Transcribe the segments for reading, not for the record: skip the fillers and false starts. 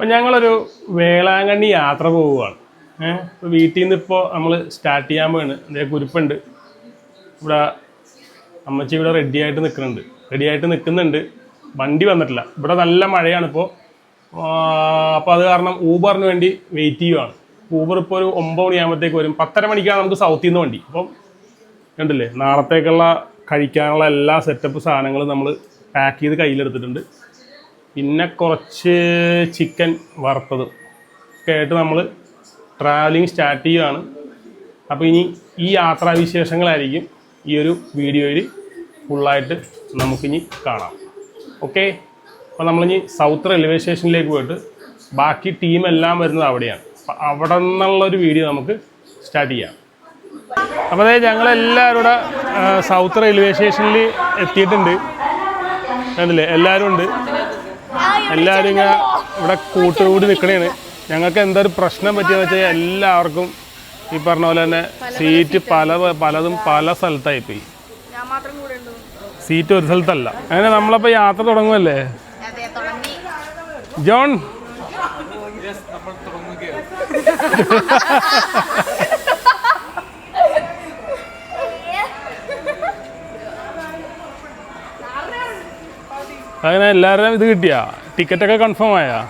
അപ്പം ഞങ്ങളൊരു വേളാങ്കണ്ണി യാത്ര പോവുകയാണ്. വീട്ടിൽ നിന്ന് ഇപ്പോൾ നമ്മൾ സ്റ്റാർട്ട് ചെയ്യാൻ പോവാണ്. അതേ കുരുപ്പുണ്ട് ഇവിടെ, അമ്മച്ചി ഇവിടെ റെഡിയായിട്ട് നിൽക്കുന്നുണ്ട്. വണ്ടി വന്നിട്ടില്ല. ഇവിടെ നല്ല മഴയാണ് ഇപ്പോൾ. അപ്പോൾ അത് കാരണം ഊബറിന് വേണ്ടി വെയിറ്റ് ചെയ്യുവാണ്. ഊബർ ഇപ്പോൾ ഒരു 9 മണിയാകുമ്പോഴത്തേക്ക് വരും. 10:30 മണിക്കാണ് നമുക്ക് സൗത്തിൽ നിന്ന് വണ്ടി. അപ്പം കണ്ടില്ലേ, നാളത്തേക്കുള്ള കഴിക്കാനുള്ള എല്ലാ സെറ്റപ്പ് സാധനങ്ങളും നമ്മൾ പാക്ക് ചെയ്ത് കയ്യിലെടുത്തിട്ടുണ്ട്. പിന്നെ കുറച്ച് ചിക്കൻ വറുത്തത് ഒക്കെ ആയിട്ട് നമ്മൾ ട്രാവലിംഗ് സ്റ്റാർട്ട് ചെയ്യുകയാണ്. അപ്പോൾ ഇനി ഈ യാത്രാവിശേഷങ്ങളായിരിക്കും ഈ ഒരു വീഡിയോയിൽ ഫുള്ളായിട്ട് നമുക്കിനി കാണാം. ഓക്കെ, അപ്പോൾ നമ്മളിനി സൗത്ത് റെയിൽവേ സ്റ്റേഷനിലേക്ക് പോയിട്ട് ബാക്കി ടീമെല്ലാം വരുന്നത് അവിടെയാണ്. അപ്പോൾ അവിടെ നിന്നുള്ളൊരു വീഡിയോ നമുക്ക് സ്റ്റാർട്ട് ചെയ്യാം. അപ്പോൾ അതായത് ഞങ്ങളെല്ലാവരും കൂടെ സൗത്ത് റെയിൽവേ സ്റ്റേഷനിൽ എത്തിയിട്ടുണ്ട്. കണ്ടില്ലേ, എല്ലാവരും ഉണ്ട്. എല്ലാവരും ഇങ്ങനെ ഇവിടെ കൂട്ടുകൂടി നിൽക്കണേണ്. ഞങ്ങൾക്ക് എന്തൊരു പ്രശ്നം പറ്റിയെന്ന് വെച്ചാൽ എല്ലാവർക്കും ഈ പറഞ്ഞ പോലെ തന്നെ സീറ്റ് പലതും പല സ്ഥലത്തായിപ്പോയി. സീറ്റ് ഒരു സ്ഥലത്തല്ല. അങ്ങനെ നമ്മളപ്പോൾ യാത്ര തുടങ്ങുമല്ലേ ജോൺ? അങ്ങനെ എല്ലാവരും ഇത് കിട്ടിയാ? ടിക്കറ്റൊക്കെ കൺഫേം ആയാ?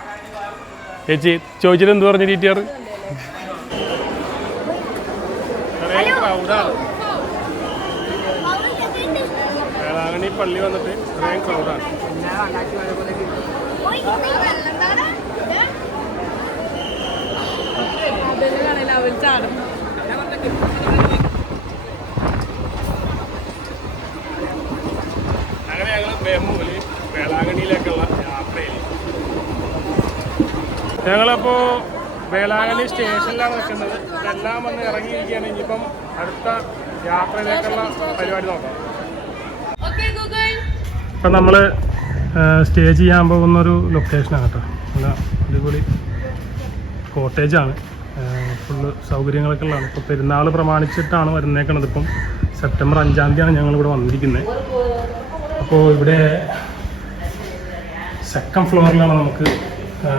ചേച്ചി ചോദിച്ചിട്ട് എന്ത് പറഞ്ഞു ടീച്ചർ? വേളാങ്കണ്ണി പള്ളി വന്നിട്ട് ഇത്രയും ക്രൗഡാണ്. അങ്ങനെ ഞങ്ങൾ ബേമൂല് വേളാങ്കണ്ണിയിലേക്കുള്ള യാത്രയിൽ ഞങ്ങളപ്പോൾ വേളാങ്കണ്ണി സ്റ്റേഷനിലാണ് നിൽക്കുന്നത്. എല്ലാം വന്ന് ഇറങ്ങിയിരിക്കുകയാണ്. ഇനിയിപ്പം അടുത്ത യാത്രയിലേക്കുള്ള പരിപാടി നോക്കാം. ഇപ്പം നമ്മൾ സ്റ്റേ ചെയ്യാൻ പോകുന്നൊരു ലൊക്കേഷനാണ് കേട്ടോ. നല്ല അടിപൊളി കോട്ടേജാണ്. ഫുള്ള് സൗകര്യങ്ങളൊക്കെ ഉള്ളതാണ്. ഇപ്പോൾ പെരുന്നാൾ പ്രമാണിച്ചിട്ടാണ് വരുന്നേക്കണത്. ഇപ്പം സെപ്റ്റംബർ 5-ാം തീയതിയാണ് ഞങ്ങളിവിടെ വന്നിരിക്കുന്നത്. അപ്പോൾ ഇവിടെ സെക്കൻഡ് ഫ്ലോറിലാണ് നമുക്ക്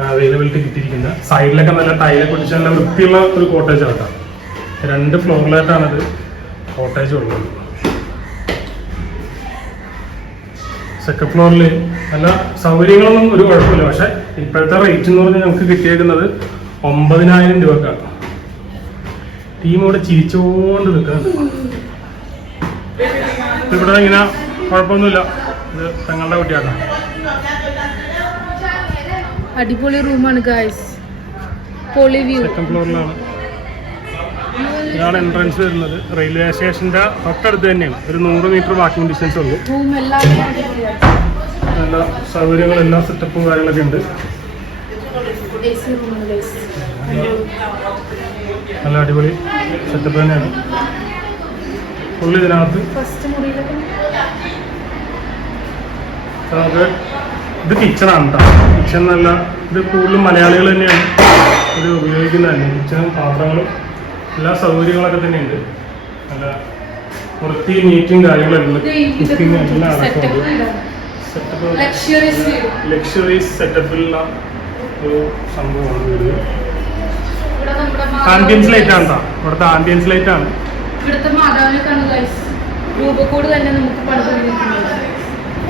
അവൈലബിലിറ്റി കിട്ടിയിരിക്കുന്നത്. സൈഡിലൊക്കെ നല്ല ടൈലൊക്കെ പിടിച്ച് നല്ല വൃത്തിയുള്ള ഒരു കോട്ടേജാണ് കേട്ടോ. 2 ഫ്ലോറിലായിട്ടാണിത് കോട്ടേജ് ഉള്ളത്. സെക്കൻഡ് ഫ്ലോറിൽ നല്ല സൗകര്യങ്ങളൊന്നും ഒരു കുഴപ്പമില്ല. പക്ഷേ ഇപ്പോഴത്തെ റേറ്റ് എന്ന് പറഞ്ഞാൽ നമുക്ക് കിട്ടിയേക്കുന്നത് 9,000 രൂപക്കാണ്. ടീം ഇവിടെ ചിരിച്ചുകൊണ്ട് നിൽക്കുന്നുണ്ട്. ഇവിടെ ഇങ്ങനെ കുഴപ്പമൊന്നുമില്ല. ഇത് തങ്ങളുടെ കുട്ടിയാക്കാം. അടിപൊളി റൂമാണ് ഗൈസ്. സെക്കൻഡ് ഫ്ലോറിലാണ്. ഇതാണ് എൻട്രൻസ് വരുന്നത്. റെയിൽവേ സ്റ്റേഷൻ്റെ തൊട്ടടുത്ത് തന്നെയാണ്. ഒരു 100 മീറ്റർ വാക്കിംഗ് ഡിസ്റ്റൻസ് ഉള്ളൂ. നല്ല സൗകര്യങ്ങളെല്ലാം സെറ്റപ്പും കാര്യങ്ങളൊക്കെ ഉണ്ട്. നല്ല അടിപൊളി സെറ്റപ്പ് തന്നെയാണ്. ഫുള്ള് ഇതിനകത്ത് നമുക്ക് ഇത് കിച്ചണാണ് കേട്ടോ. കിച്ചൺ നല്ല ഇത് കൂടുതലും മലയാളികൾ തന്നെയാണ് ഇത് ഉപയോഗിക്കുന്നത് തന്നെ. കിച്ചണും പാത്രങ്ങളും എല്ലാ സൗകര്യങ്ങളൊക്കെ തന്നെയുണ്ട്. നല്ല വൃത്തി നീറ്റും കാര്യങ്ങളുണ്ട്. കുക്കിംഗ് എല്ലാം അടക്കമുണ്ട്. സെറ്റപ്പ് ലക്ഷറീസ് സെറ്റപ്പിലുള്ള ഒരു സംഭവമാണ് വീട്. ആംബിയൻസ് ലൈറ്റ് ആണ് കേട്ടോ. ഇവിടുത്തെ ആംബിയൻസ് ലൈറ്റ് ആണ്. ഇവിടുത്തെ മാതാവിനൊക്കെയാണ് ഗൈസ്. രൂപക്കോട് തന്നെ നമുക്ക്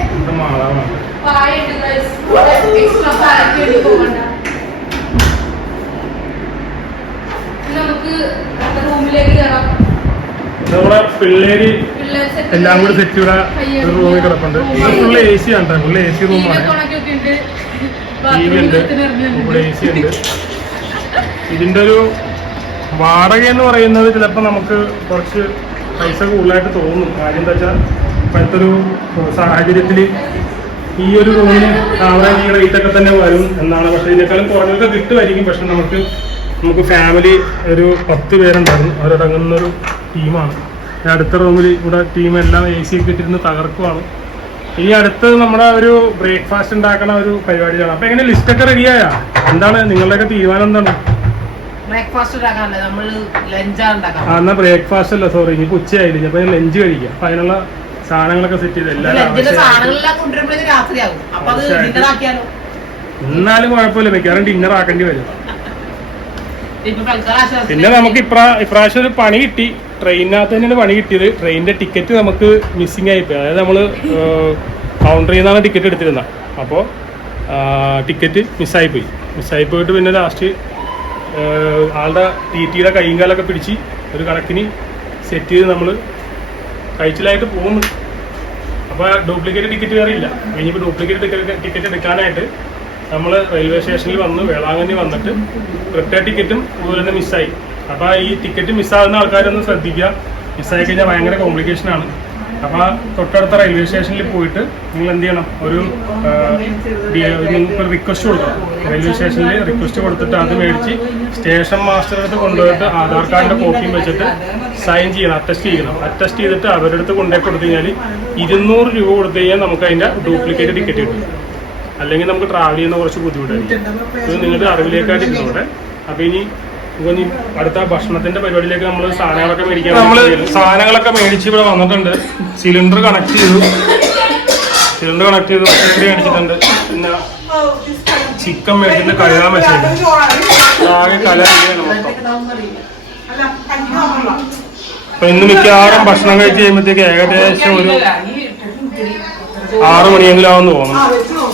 ഇവിടുത്തെ മാതാവാണ്. നമുക്ക് റൂമിലേക്ക് കയറാം. നമ്മുടെ പിള്ളേര് എല്ലാം കൂടി സെറ്റ് ഇവിടെ ഒരു റൂമിൽ കിടപ്പുണ്ട്. ഇത് ഫുള്ള് AC ആണ് കേട്ടോ. ഫുള്ള് AC റൂമാണ്. TV ഉണ്ട്, ഇവിടെ AC ഉണ്ട്. ഇതിൻ്റെ ഒരു വാടക എന്ന് പറയുന്നത് ചിലപ്പോൾ നമുക്ക് കുറച്ച് പൈസ കൂടുതലായിട്ട് തോന്നും. കാര്യം എന്താ വെച്ചാൽ ഇപ്പോഴത്തെ ഒരു സാഹചര്യത്തിൽ ഈ ഒരു റൂമിന് ആവറേജ് ഈ റേറ്റൊക്കെ തന്നെ വരും എന്നാണ്. പക്ഷേ ഇതിനേക്കാളും കുറഞ്ഞൊക്കെ കിട്ടുമായിരിക്കും. പക്ഷെ നമുക്ക് ഫാമിലി ഒരു 10 പേരുണ്ടായിരുന്നു. അവരടങ്ങുന്നൊരു ടീമാണ്. അടുത്ത റൂമിൽ ഇവിടെ ടീം എല്ലാം AC ഒക്കെ ഇട്ടിരുന്ന് തകർക്കുവാണ്. ഇനി അടുത്ത് നമ്മുടെ ഒരു ബ്രേക്ക്ഫാസ്റ്റ് ഉണ്ടാക്കണ ഒരു പരിപാടിയാണ്. അപ്പോൾ എങ്ങനെ ലിസ്റ്റൊക്കെ റെഡിയായാ? എന്താണ് നിങ്ങളുടെയൊക്കെ തീരുമാനം? എന്താണ് എന്നാ ബ്രേക്ക്ഫാസ്റ്റ് അല്ല, സോറി, ഇനി ഉച്ചയായില്ല. അപ്പൊ ലഞ്ച് കഴിക്കാം. അപ്പൊ അതിനുള്ള സാധനങ്ങളൊക്കെ സെറ്റ് ചെയ്ത് എല്ലാവരും എന്നാലും കുഴപ്പമില്ല, മിക്കവാറും ഡിന്നർ ആക്കേണ്ടി വരും. പിന്നെ നമുക്ക് ഇപ്രാവശ്യം ഒരു പണി കിട്ടി. ട്രെയിനിനകത്ത് തന്നെയാണ് പണി കിട്ടിയത്. ട്രെയിനിന്റെ ടിക്കറ്റ് നമുക്ക് മിസ്സിങ് ആയിപ്പോയി. അതായത് നമ്മൾ കൗണ്ടറിൽ നിന്നാണ് ടിക്കറ്റ് എടുത്തിരുന്നത്. അപ്പോൾ ടിക്കറ്റ് മിസ്സായി പോയിട്ട് പിന്നെ ലാസ്റ്റ് ആളുടെ ടിയുടെ കൈയും കാലൊക്കെ പിടിച്ച് ഒരു കണക്കിന് സെറ്റ് ചെയ്ത് നമ്മൾ കഴിച്ചിലായിട്ട് പോകുന്നു. അപ്പോൾ ഡ്യൂപ്ലിക്കേറ്റ് ടിക്കറ്റ് വേറെ ഇല്ല. കഴിഞ്ഞപ്പോൾ ഡ്യൂപ്ലിക്കേറ്റ് ടിക്കറ്റ് എടുക്കാനായിട്ട് നമ്മൾ റെയിൽവേ സ്റ്റേഷനിൽ വന്ന് വേളാങ്കണ്ണി വന്നിട്ട് റിട്ടേൺ ടിക്കറ്റും അതുപോലെ തന്നെ മിസ്സായി. അപ്പോൾ ഈ ടിക്കറ്റ് മിസ്സാകുന്ന ആൾക്കാരൊന്ന് ശ്രദ്ധിക്കുക. മിസ്സായി കഴിഞ്ഞാൽ ഭയങ്കര കോംപ്ലിക്കേഷനാണ്. അപ്പോൾ തൊട്ടടുത്ത റെയിൽവേ സ്റ്റേഷനിൽ പോയിട്ട് നിങ്ങൾ എന്ത് ചെയ്യണം, നിങ്ങൾക്ക് റിക്വസ്റ്റ് കൊടുക്കണം. റെയിൽവേ സ്റ്റേഷനിൽ റിക്വസ്റ്റ് കൊടുത്തിട്ട് അത് മേടിച്ച് സ്റ്റേഷൻ മാസ്റ്ററുടെ അടുത്ത് കൊണ്ടുപോയിട്ട് ആധാർ കാർഡിൻ്റെ കോപ്പിയും വെച്ചിട്ട് സൈൻ ചെയ്യണം, അറ്റസ്റ്റ് ചെയ്തിട്ട് അവരുടെ അടുത്ത് കൊണ്ടുപോയി കൊടുത്തു കഴിഞ്ഞാൽ 200 രൂപ കൊടുത്തു കഴിഞ്ഞാൽ നമുക്ക് അതിൻ്റെ ഡ്യൂപ്ലിക്കേറ്റ് ടിക്കറ്റ് കിട്ടും. അല്ലെങ്കിൽ നമുക്ക് ട്രാവൽ ചെയ്യുന്ന കുറച്ച് ബുദ്ധിമുട്ടായിരിക്കും. ഇത് നിങ്ങളുടെ അറിവിലേക്കായിട്ട് ഇരുന്നോട്ടെ. അപ്പോൾ ഇനി അടുത്ത ഭക്ഷണത്തിന്റെ പരിപാടിയിലേക്ക് നമ്മൾ സാധനങ്ങളൊക്കെ മേടിക്കാൻ സാധനങ്ങളൊക്കെ മേടിച്ച് ഇവിടെ വന്നിട്ടുണ്ട്. സിലിണ്ടർ കണക്ട് ചെയ്തു, പച്ചക്കറി മേടിച്ചിട്ടുണ്ട്. പിന്നെ ചിക്കൻ മേടിച്ചിട്ട് കഴുകാൻ വെച്ചിട്ടുണ്ട്. ആകെ കലയാണ് മൊത്തം. അപ്പൊ ഇന്ന് മിക്കവാറും ഭക്ഷണം കഴിച്ച് കഴിയുമ്പോഴത്തേക്ക് ഏകദേശം ഒരു 6 മണിയെങ്കിലും ആവുമെന്ന് തോന്നുന്നു.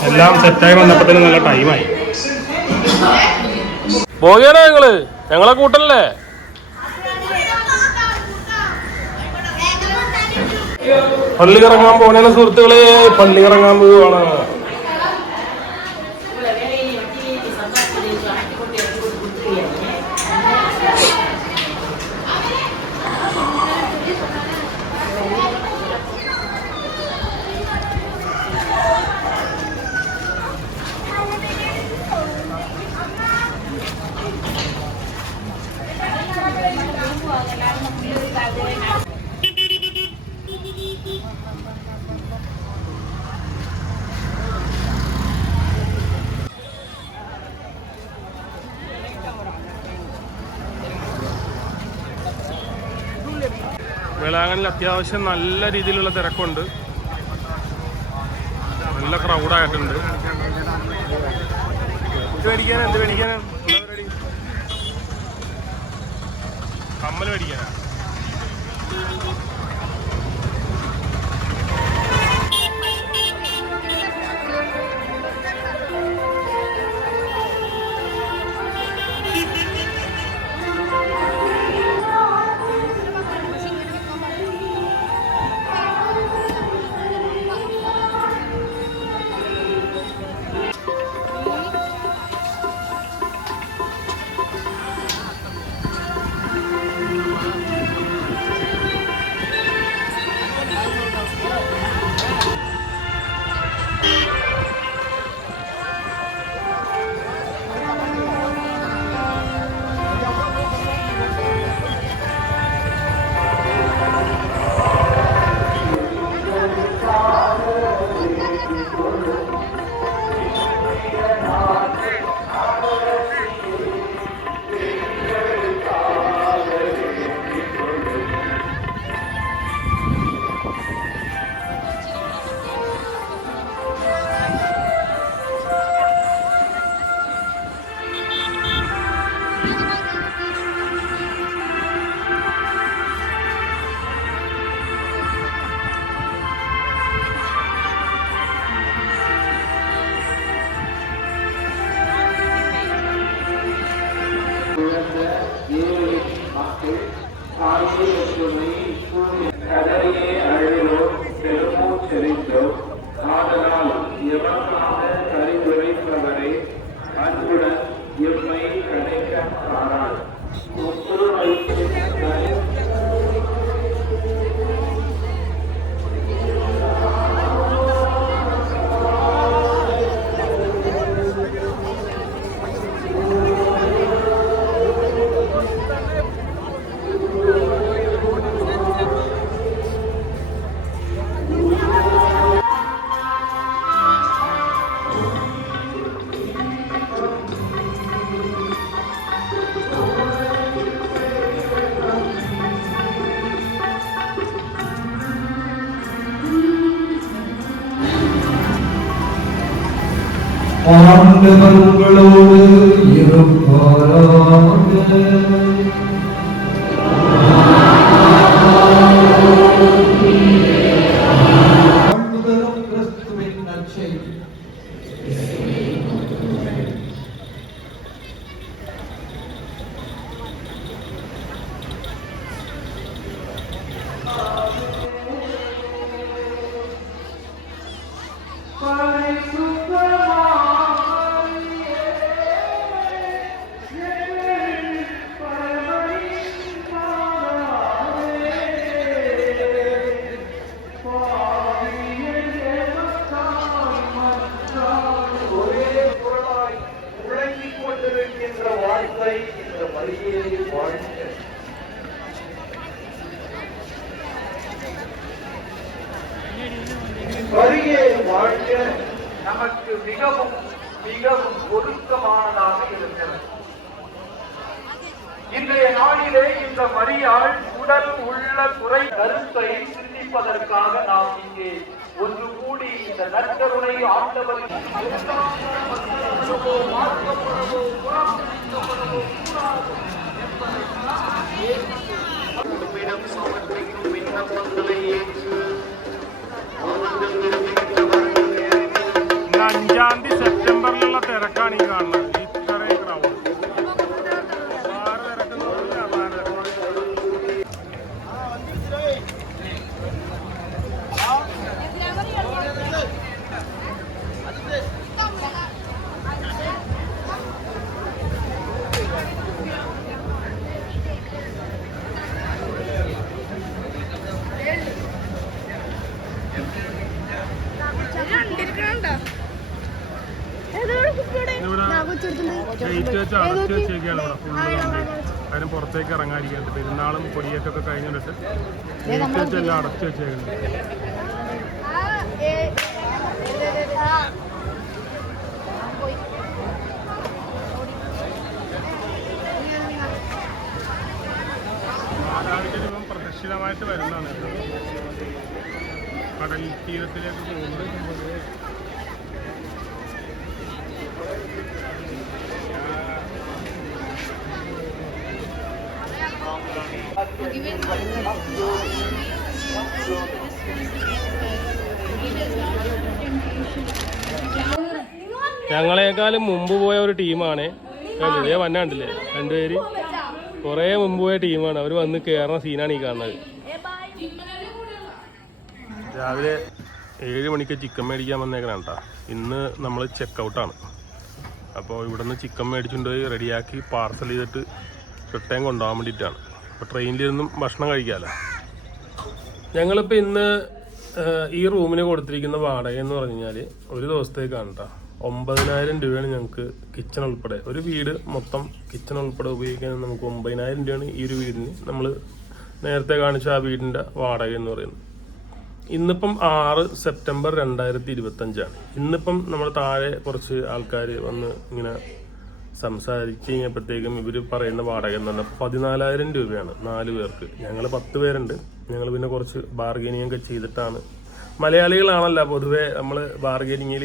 എല്ലാം സെറ്റായി വന്നപ്പോഴത്തേനും നല്ല ടൈമായി. പോവുകയാണോ ഞങ്ങളെ കൂട്ടല്ലേ? പള്ളി കറങ്ങാൻ പോകണേന്ന് സുഹൃത്തുക്കളെ, പള്ളി കറങ്ങാൻ പോവുകയാണ്. വേളാങ്കണ്ണിൽ അത്യാവശ്യം നല്ല രീതിയിലുള്ള തിരക്കുണ്ട്, നല്ല ക്രൗഡായിട്ടുണ്ട്. എന്ത് മേടിക്കാനാ കമ്മൽ മേടിക്കാനാ? ஆண்டவர் உங்களோடு இருப்பாராக. கிறிஸ்துவின் நற்செய்தி. வரியே வாழ்க நமக்கு மிகவும் மிகவும் பொருத்தமானதாக இருக்கிறது. இன்றைய நாளிலே இந்த மரியாள் உடல் உள்ள குறை கருத்தை சிந்திப்பதற்காக நாம் இங்கே ஒன்று கூடி இந்த நற்கருணை ஆண்டவரின் சமர்ப்பிக்கும் விண்ணப்பங்களை ஏற்று 5 സെപ്റ്റംബറിലുള്ള തിരക്കാണ് ഈ കാണുന്നത്. ഇത്രയും ക്രൗഡ് അടച്ചു വെച്ചേക്കാണ് ഇവിടെ ഫുള്ള്. അതിന് പുറത്തേക്ക് ഇറങ്ങാതിരിക്കുന്നുണ്ട്. പെരുന്നാളും കൊടിയേറ്റൊക്കെ കഴിഞ്ഞിട്ട് എല്ലാം അടച്ചു വെച്ചേക്കുന്നുണ്ട്. മാതാവിന്റെ പ്രദക്ഷിണമായിട്ട് വരുന്നതാണ്. കടൽ തീരത്തിലേക്ക് പോകുന്നത്. ഞങ്ങളെക്കാളും മുമ്പ് പോയ ഒരു ടീമാണ്. ഇതേ വന്നാണ്ടില്ലേ രണ്ടുപേര് കുറേ മുമ്പ് പോയ ടീമാണ്. അവർ വന്ന് കയറുന്ന സീനാണ് ഈ കാണുന്നത്. രാവിലെ 7 മണിക്ക് ചിക്കൻ മേടിക്കാൻ വന്നേക്കണം കേട്ടോ. ഇന്ന് നമ്മൾ ചെക്കൗട്ടാണ്. അപ്പോൾ ഇവിടെ നിന്ന് ചിക്കൻ മേടിച്ചുകൊണ്ട് പോയി റെഡിയാക്കി പാർസൽ ചെയ്തിട്ട് റിട്ടേൺ കൊണ്ടുപോകാൻ വേണ്ടിയിട്ടാണ്. അപ്പോൾ ട്രെയിനിലിരുന്നും ഭക്ഷണം കഴിക്കാമല്ലോ. ഞങ്ങളിപ്പോൾ ഇന്ന് ഈ റൂമിന് കൊടുത്തിരിക്കുന്ന വാടക എന്ന് പറഞ്ഞു കഴിഞ്ഞാൽ ഒരു ദിവസത്തേക്കാണ് കേട്ടോ. 9,000 രൂപയാണ് ഞങ്ങൾക്ക് കിച്ചൺ ഉൾപ്പെടെ. ഒരു വീട് മൊത്തം കിച്ചൺ ഉൾപ്പെടെ ഉപയോഗിക്കാൻ നമുക്ക് 9,000 രൂപയാണ് ഈ ഒരു വീടിന് നമ്മൾ നേരത്തെ കാണിച്ച ആ വീടിൻ്റെ വാടക എന്ന് പറയുന്നത്. ഇന്നിപ്പം 6 സെപ്റ്റംബർ 2025 ഇന്നിപ്പം നമ്മുടെ താഴെ കുറച്ച് ആൾക്കാർ വന്ന് ഇങ്ങനെ സംസാരിച്ച് കഴിഞ്ഞപ്പോഴത്തേക്കും ഇവർ പറയുന്ന വാടക എന്ന് പറഞ്ഞാൽ 14,000 രൂപയാണ് 4 പേർക്ക്. ഞങ്ങൾ 10 പേരുണ്ട്. ഞങ്ങൾ പിന്നെ കുറച്ച് ബാർഗനിങ് ഒക്കെ ചെയ്തിട്ടാണ്. മലയാളികളാണല്ലോ പൊതുവേ, നമ്മൾ ബാർഗനിങ്ങിൽ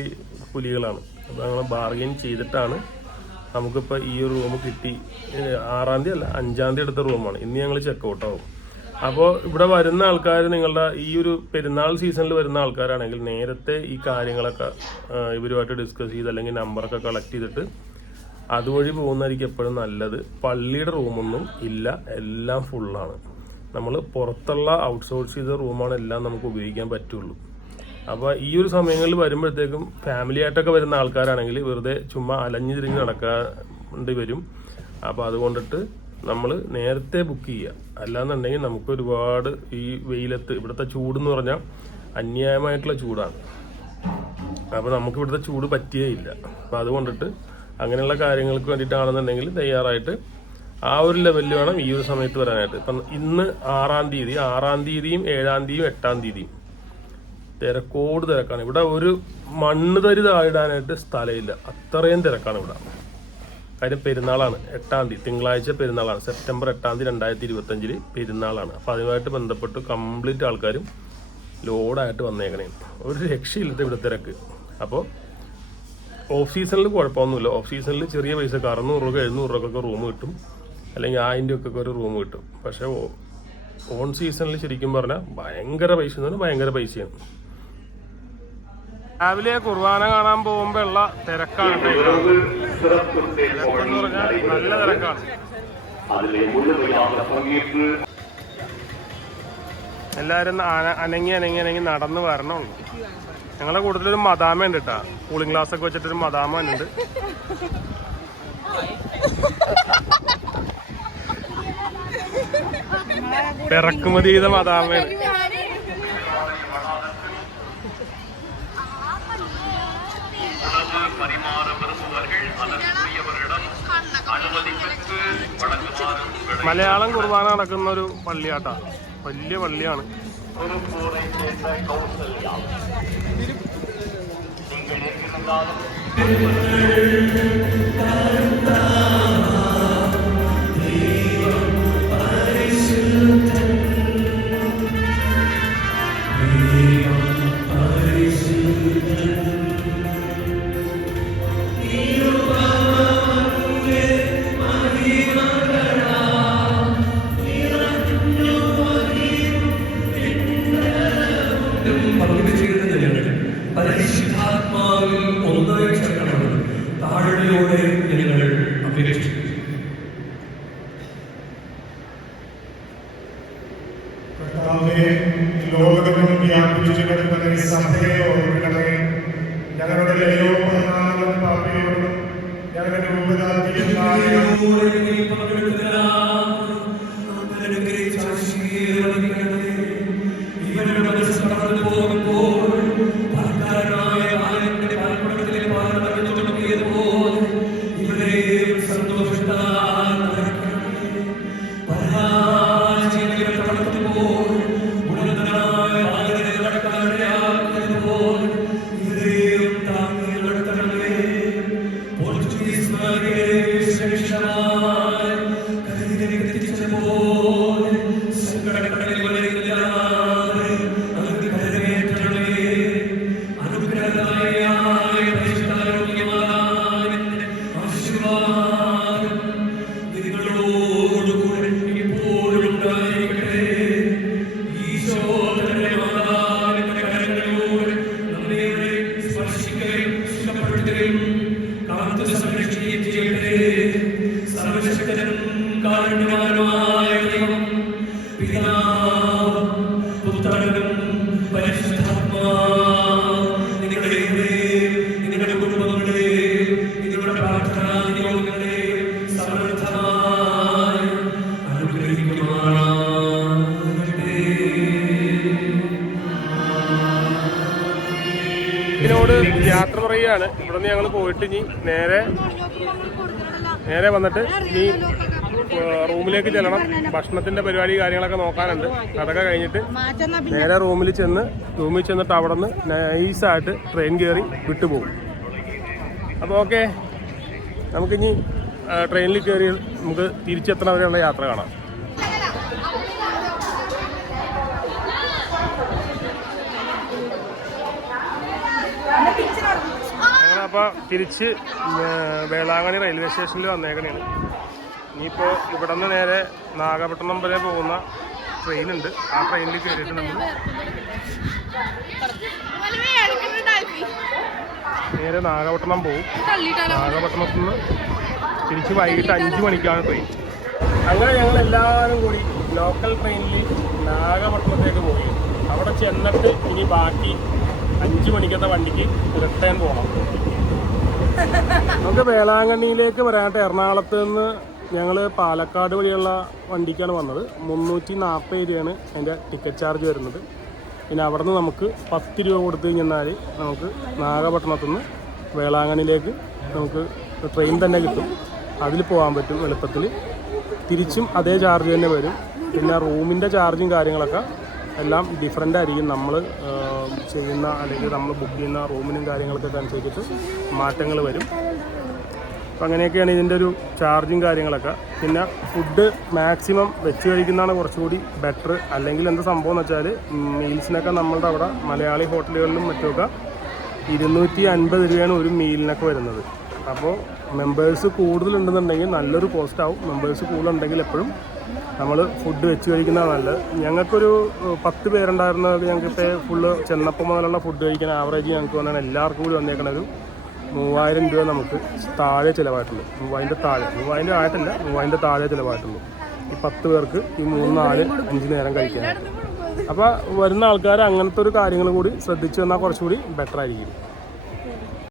പുലികളാണ്. അപ്പോൾ ഞങ്ങൾ ബാർഗൻ ചെയ്തിട്ടാണ് നമുക്കിപ്പോൾ ഈ ഒരു റൂം കിട്ടി. 6-ാം തീയതി അല്ല 5-ാം തീയതി എടുത്ത റൂമാണ്. ഇന്ന് ഞങ്ങൾ ചെക്കൗട്ടാവും. അപ്പോൾ ഇവിടെ വരുന്ന ആൾക്കാർ നിങ്ങളുടെ ഈ ഒരു പെരുന്നാൾ സീസണിൽ വരുന്ന ആൾക്കാരാണെങ്കിൽ നേരത്തെ ഈ കാര്യങ്ങളൊക്കെ ഇവരുമായിട്ട് ഡിസ്കസ് ചെയ്ത് അല്ലെങ്കിൽ നമ്പറൊക്കെ കളക്ട് ചെയ്തിട്ട് അതുവഴി പോകുന്നതായിരിക്കും എപ്പോഴും നല്ലത്. പള്ളിയുടെ റൂമൊന്നും ഇല്ല, എല്ലാം ഫുള്ളാണ്. നമ്മൾ പുറത്തുള്ള ഔട്ട്സോഴ്സ് ചെയ്ത റൂമാണ് എല്ലാം നമുക്ക് ഉപയോഗിക്കാൻ പറ്റുള്ളൂ. അപ്പോൾ ഈ ഒരു സമയങ്ങളിൽ വരുമ്പോഴത്തേക്കും ഫാമിലി ആയിട്ടൊക്കെ വരുന്ന ആൾക്കാരാണെങ്കിൽ വെറുതെ ചുമ്മാ അലഞ്ഞു തിരിഞ്ഞ് നടക്കാണ്ടി വരും. അപ്പോൾ അതുകൊണ്ടിട്ട് നമ്മൾ നേരത്തെ ബുക്ക് ചെയ്യുക. അല്ലാന്നുണ്ടെങ്കിൽ നമുക്ക് ഒരുപാട് ഈ വെയിലത്ത് ഇവിടുത്തെ ചൂടെന്ന് പറഞ്ഞാൽ അന്യായമായിട്ടുള്ള ചൂടാണ്. അപ്പോൾ നമുക്ക് ഇവിടുത്തെ ചൂട് പറ്റിയേ ഇല്ല. അപ്പോൾ അതുകൊണ്ടിട്ട് അങ്ങനെയുള്ള കാര്യങ്ങൾക്ക് വേണ്ടിയിട്ടാണെന്നുണ്ടെങ്കിൽ തയ്യാറായിട്ട് ആ ഒരു ലെവലിൽ വേണം ഈ ഒരു സമയത്ത് വരാനായിട്ട്. ഇപ്പം ഇന്ന് 6-ാം തീയതി 6-ാം തീയതിയും 7-ാം തീയതിയും 8-ാം തീയതിയും തിരക്കോട് തിരക്കാണ്. ഇവിടെ ഒരു മണ്ണ് തരി താഴിടാനായിട്ട് സ്ഥലമില്ല, അത്രയും തിരക്കാണ് ഇവിടെ. കാര്യം പെരുന്നാളാണ്. 8-ാം തീയതി തിങ്കളാഴ്ച പെരുന്നാളാണ്. സെപ്റ്റംബർ 8-ാം തീയതി 2025 പെരുന്നാളാണ്. അപ്പോൾ അതുമായിട്ട് ബന്ധപ്പെട്ട് കംപ്ലീറ്റ് ആൾക്കാരും ലോഡായിട്ട് വന്നേക്കണേ. ഒരു രക്ഷയില്ലത്തെ ഇവിടെ തിരക്ക്. അപ്പോൾ ഓഫ് സീസണിൽ കുഴപ്പമൊന്നുമില്ല. ഓഫ് സീസണിൽ ചെറിയ പൈസക്ക് 600 രൂപ 700 രൂപക്കൊക്കെ റൂം കിട്ടും, അല്ലെങ്കിൽ 1000 രൂപക്കൊക്കെ ഒരു റൂം കിട്ടും. പക്ഷേ ഓൺ സീസണിൽ ശരിക്കും പറഞ്ഞാൽ ഭയങ്കര പൈസ എന്ന് പറഞ്ഞാൽ ഭയങ്കര പൈസയാണ്. രാവിലെ കുർബാന കാണാൻ പോകുമ്പോൾ ഉള്ള തിരക്കാണ്, തിരക്കെന്ന് പറഞ്ഞാൽ നല്ല തിരക്കാണ്. എല്ലാവരും അനങ്ങി നടന്ന് വരണമുള്ളൂ. ഞങ്ങളുടെ കൂട്ടത്തിലൊരു മദാമ ഉണ്ട് കേട്ടോ, കൂളിംഗ് ഗ്ലാസ് ഒക്കെ വെച്ചിട്ടൊരു മദാമ ഉണ്ട്. ഇറക്കുമതി ചെയ്ത മദാമയാണ്. മലയാളം കുർബാന നടക്കുന്ന ഒരു പള്ളിയാട്ടാ, വലിയ പള്ളിയാണ്. പരിശുദ്ധാത്മാവിൽ ഒന്നായി ചേർക്കണമെന്ന് താഴ്മയോടെ ഞങ്ങൾ അപേക്ഷിക്കുന്നു. ലോകമെങ്ങും വ്യാപിച്ചു കിടക്കുന്ന ഈ സഭയെ ഓർക്കണമേ. ഞങ്ങളുടെ ദൈവോപനാമം പാപയോടും ഞങ്ങളുടെ യാത്ര പറയുകയാണ്. ഇവിടെ നിന്ന് ഞങ്ങൾ പോയിട്ട് ഇനി നേരെ വന്നിട്ട് ഇനി റൂമിലേക്ക് ചെല്ലണം. ഭക്ഷണത്തിന്റെ പരിപാടി കാര്യങ്ങളൊക്കെ നോക്കാനുണ്ട്. അതൊക്കെ കഴിഞ്ഞിട്ട് നേരെ റൂമിൽ ചെന്നിട്ട് അവിടെ നിന്ന് നൈസായിട്ട് ട്രെയിൻ കയറി വിട്ടുപോകും. അപ്പോൾ ഓക്കെ, നമുക്കിനി ട്രെയിനിൽ കയറി നമുക്ക് തിരിച്ചെത്തണ വരെയുള്ള യാത്ര കാണാം. ഞങ്ങളപ്പോൾ തിരിച്ച് വേളാങ്കണ്ണി റെയിൽവേ സ്റ്റേഷനിൽ വന്നേക്കണേണ്. ഇനിയിപ്പോൾ ഇവിടെ നിന്ന് നേരെ നാഗപട്ടണം വരെ പോകുന്ന ട്രെയിനുണ്ട്. ആ ട്രെയിനിൽ കയറിയിട്ട് നമ്മൾ നേരെ നാഗപട്ടണം പോകും. നാഗപട്ടണത്തിൽ നിന്ന് തിരിച്ച് വൈകിട്ട് 5 മണിക്കാണ് ട്രെയിൻ. അങ്ങനെ ഞങ്ങൾ എല്ലാവരും കൂടി ലോക്കൽ ട്രെയിനിൽ നാഗപട്ടണത്തേക്ക് പോയി. അവിടെ ചെന്നിട്ട് ഇനി ബാക്കി 5 മണിക്കത്തെ വണ്ടിക്ക് റിട്ടേൺ പോകണം. നമുക്ക് വേളാങ്കണ്ണിയിലേക്ക് വരാനായിട്ട് എറണാകുളത്ത് നിന്ന് ഞങ്ങൾ പാലക്കാട് വഴിയുള്ള വണ്ടിക്കാണ് വന്നത്. 340 രൂപയാണ് അതിൻ്റെ ടിക്കറ്റ് ചാർജ് വരുന്നത്. പിന്നെ അവിടെ നിന്ന് നമുക്ക് 10 രൂപ കൊടുത്ത് കഴിഞ്ഞാൽ നമുക്ക് നാഗപട്ടണത്തു നിന്ന് വേളാങ്കണ്ണിയിലേക്ക് നമുക്ക് ട്രെയിൻ തന്നെ കിട്ടും. അതിൽ പോകാൻ പറ്റും എളുപ്പത്തിൽ. തിരിച്ചും അതേ ചാർജ് തന്നെ വരും. പിന്നെ റൂമിൻ്റെ ചാർജും കാര്യങ്ങളൊക്കെ എല്ലാം ഡിഫറൻ്റ് ആയിരിക്കും. നമ്മൾ ചെയ്യുന്ന അല്ലെങ്കിൽ നമ്മൾ ബുക്ക് ചെയ്യുന്ന റൂമിനും കാര്യങ്ങൾക്കൊക്കെ അനുസരിച്ചിട്ട് മാറ്റങ്ങൾ വരും. അപ്പം അങ്ങനെയൊക്കെയാണ് ഇതിൻ്റെ ഒരു ചാർജും കാര്യങ്ങളൊക്കെ. പിന്നെ ഫുഡ് മാക്സിമം വെച്ച് കഴിക്കുന്നതാണ് കുറച്ചുകൂടി ബെറ്റർ. അല്ലെങ്കിൽ എന്താ സംഭവം എന്ന് വെച്ചാൽ മീൽസിനൊക്കെ നമ്മളുടെ അവിടെ മലയാളി ഹോട്ടലുകളിലും മറ്റുമൊക്കെ 250 രൂപയാണ് ഒരു മീലിനൊക്കെ വരുന്നത്. അപ്പോൾ മെമ്പേഴ്സ് കൂടുതലുണ്ടെന്നുണ്ടെങ്കിൽ നല്ലൊരു കോസ്റ്റ് ആവും. മെമ്പേഴ്സ് കൂടുതലുണ്ടെങ്കിൽ എപ്പോഴും നമ്മൾ ഫുഡ് വെച്ച് കഴിക്കുന്നതാണ് നല്ലത്. ഞങ്ങൾക്കൊരു 10 പേരുണ്ടായിരുന്നത് ഞങ്ങൾക്കിപ്പോൾ ഫുള്ള് ചെന്നപ്പം മുതലുള്ള ഫുഡ് കഴിക്കാൻ ആവറേജ് ഞങ്ങൾക്ക് വന്നാൽ എല്ലാവർക്കും കൂടി വന്നേക്കണത് 3000 രൂപ നമുക്ക് താഴെ ചിലവായിട്ടുള്ളൂ. 3000 താഴെ, 3000 ആയിട്ടില്ല, 3000 താഴെ ചിലവായിട്ടുള്ളൂ ഈ 10 പേർക്ക് ഈ 3, 4, 5 നേരം കഴിക്കാനായിട്ട്. അപ്പോൾ വരുന്ന ആൾക്കാർ അങ്ങനത്തെ ഒരു കാര്യങ്ങൾ കൂടി ശ്രദ്ധിച്ചു വന്നാൽ കുറച്ചുകൂടി ബെറ്റർ ആയിരിക്കും.